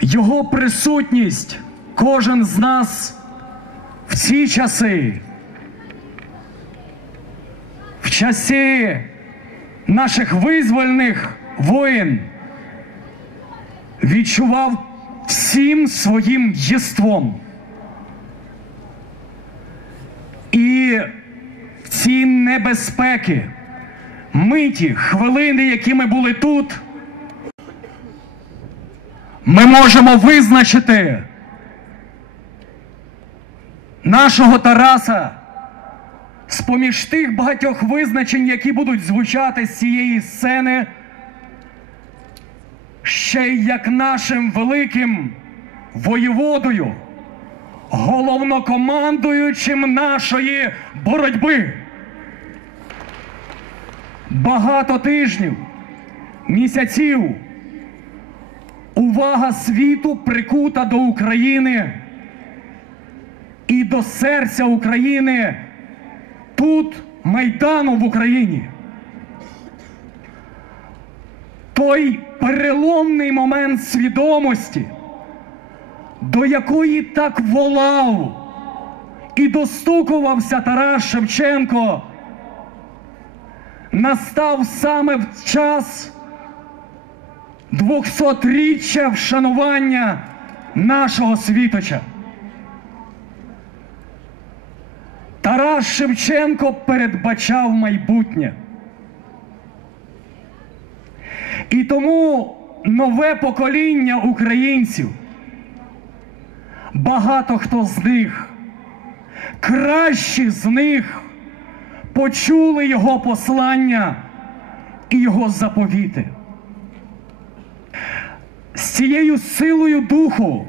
Його присутність кожен з нас в ці часи, в часі наших визвольних воїн відчував всім своїм єством. І в ці небезпеки, миті, хвилини, які ми були тут, ми можемо визначити нашого Тараса з поміж тих багатьох визначень, які будуть звучати з цієї сцени, ще й як нашим великим воєводою, головнокомандуючим нашої боротьби. Багато тижнів, місяців увага світу прикута до України і до серця України тут, Майдану в Україні. Той переломний момент свідомості, до якої так волав і достукувався Тарас Шевченко, настав саме в час 200-річчя вшанування нашого світоча. Тарас Шевченко передбачав майбутнє. І тому нове покоління українців, багато хто з них, кращі з них почули його послання і його заповіти. Цією силою духу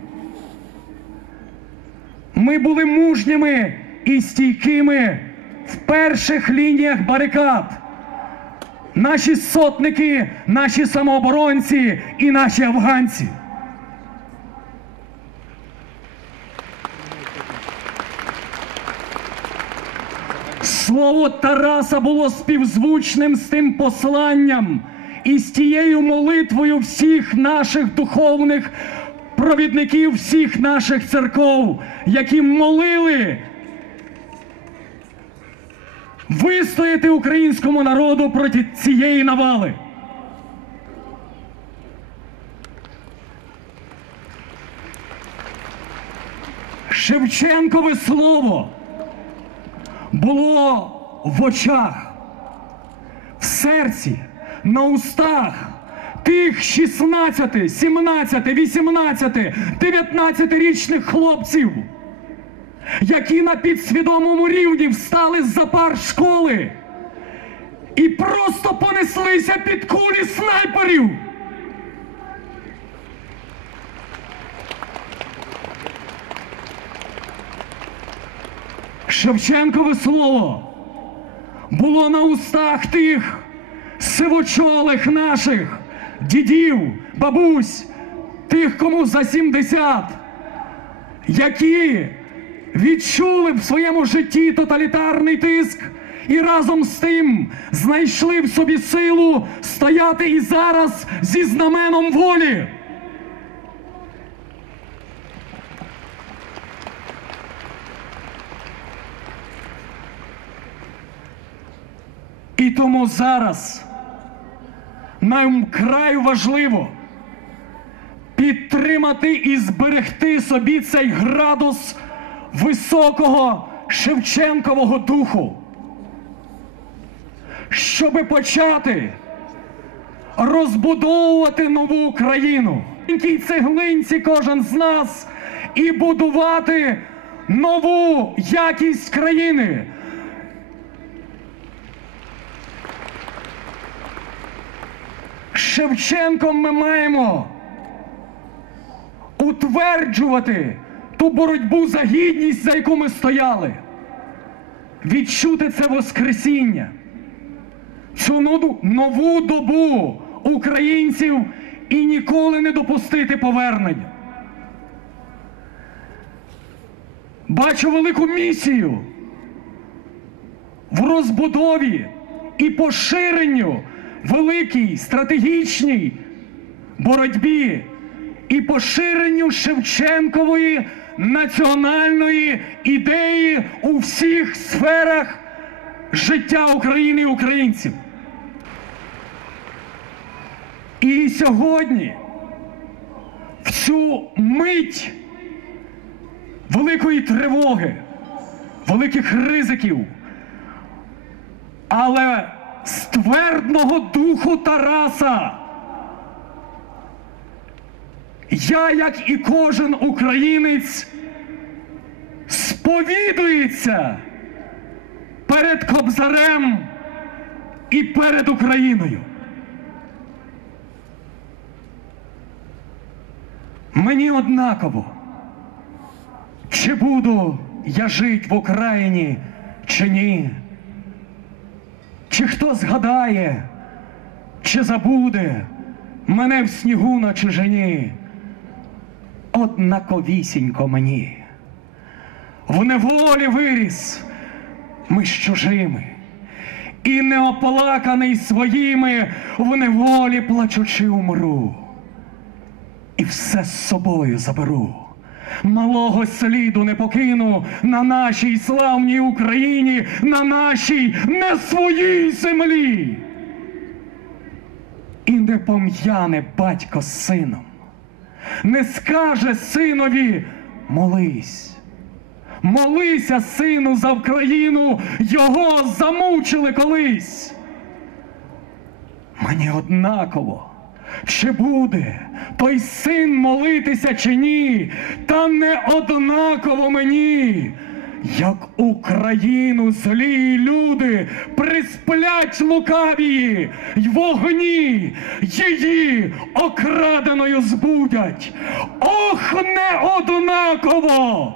ми були мужніми і стійкими в перших лініях барикад. Наші сотники, наші самооборонці і наші афганці. Слово Тараса було співзвучним з тим посланням і з тією молитвою всіх наших духовних провідників, всіх наших церков, які молили вистояти українському народу проти цієї навали. Шевченкове слово було в очах, в серці, на устах тих 16, 17, 18, 19 річних хлопців, які на підсвідомому рівні встали з-за пар школи і просто понеслися під кулі снайперів. Шевченкове слово було на устах тих сивочолих наших дідів, бабусь, тих, кому за 70, які відчули в своєму житті тоталітарний тиск і разом з тим знайшли в собі силу стояти і зараз зі знаменом волі. І тому зараз нам край важливо підтримати і зберегти собі цей градус високого Шевченкового духу, щоби почати розбудовувати нову Україну. Тій цеглинці кожен з нас і будувати нову якість країни. Шевченком ми маємо утверджувати ту боротьбу за гідність, за яку ми стояли, відчути це Воскресіння, цю нову добу українців і ніколи не допустити повернення. Бачу велику місію в розбудові і поширенню великій стратегічній боротьбі і поширенню Шевченкової національної ідеї у всіх сферах життя України і українців. І сьогодні, в цю мить великої тривоги, великих ризиків, але ствердного духу Тараса. Я, як і кожен українець, сповідується перед Кобзарем і перед Україною. Мені однаково, чи буду я жить в Україні, чи ні. Чи хто згадає, чи забуде мене в снігу на чужині? Однаковісінько мені. В неволі виріс ми з чужими, і неоплаканий своїми в неволі плачучи умру. І все з собою заберу. Малого сліду не покину на нашій славній Україні, на нашій не своїй землі. І не пом'яне батько з сином, не скаже синові молись. Молися, сину, за Україну, його замучили колись. Мені однаково. Чи буде той син молитися чи ні, та не однаково мені, як Україну злі люди присплять лукавії й вогні її окраденою збудять. Ох, не однаково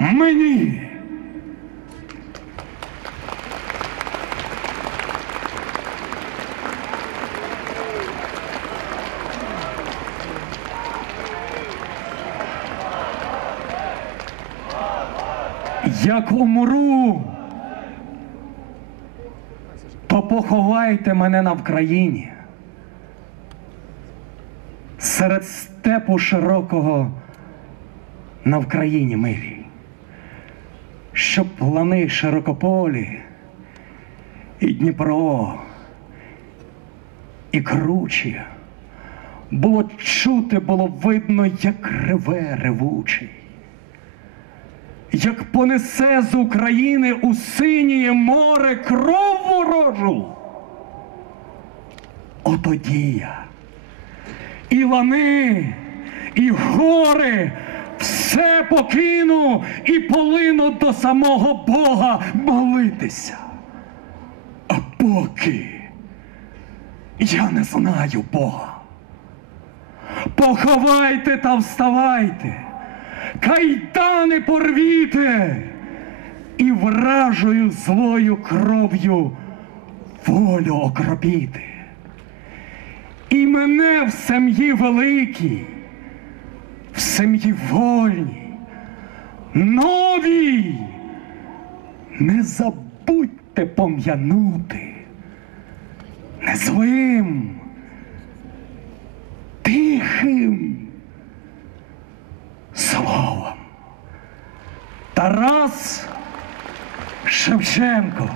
мені. Як умру, то поховайте мене на Вкраїні. Серед степу широкого на Вкраїні милій, щоб плани широкополі, і Дніпро, і кручі, було чути, було видно, як реве ревучий як понесе з України у синє море кров ворожу. Отоді я. І лани, і гори все покину і полину до самого Бога молитися. А поки я не знаю Бога. Поховайте та вставайте кайдани порвіте і вражою злою кров'ю волю окропіти. І мене в сім'ї великій, в сім'ї вольній, новій, не забудьте пом'янути, не злим, тихим словом. Тарас Шевченко.